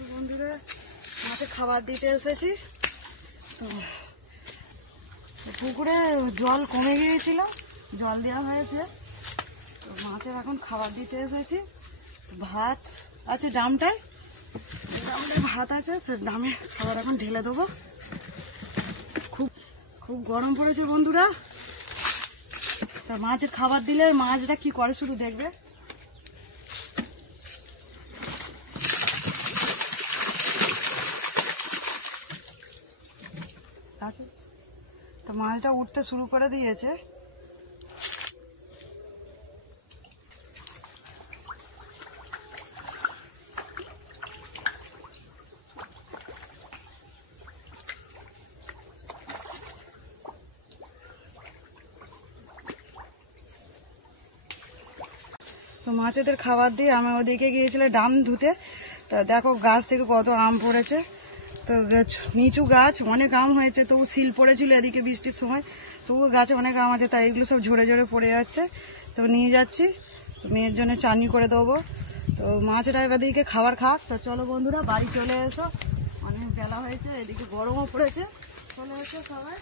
তো বন্ধুরা মাছে খাবার দিতে এসেছি। তো পুকুরে জল কমে গিয়েছিল, জল দেওয়া হয়েছে। তো মাছের এখন খাবার দিতে এসেছি। ভাত আছে ডামটায়, ভাত আছে, তো ডামে খাবার এখন ঢেলে দেবো। খুব গরম পড়েছে বন্ধুরা। তা মাছের খাবার দিলে মাছটা কি করে শুধু দেখবে। তো মাছটা উঠতে শুরু করে দিয়েছে। তো মাছেদের খাবার দিয়ে আমি ওদিকে গিয়েছিলাম ডাম ধুতে। তা দেখো গাছ থেকে কত আম পড়েছে। তো নিচু গাছ, অনেক আম হয়েছে, তবু শিল পড়েছিল এদিকে বৃষ্টির সময়, তবু গাছে অনেক আম আছে, তাই এগুলো সব ঝরে ঝরে পড়ে যাচ্ছে। তো নিয়ে যাচ্ছি, তো মেয়ের জন্য চাটনি করে দেবো। তো মাছটা এদিকে খাবার খাক। তো চলো বন্ধুরা বাড়ি চলে এসো, অনেক বেলা হয়েছে, এদিকে গরমও পড়েছে, চলে এসো সবাই।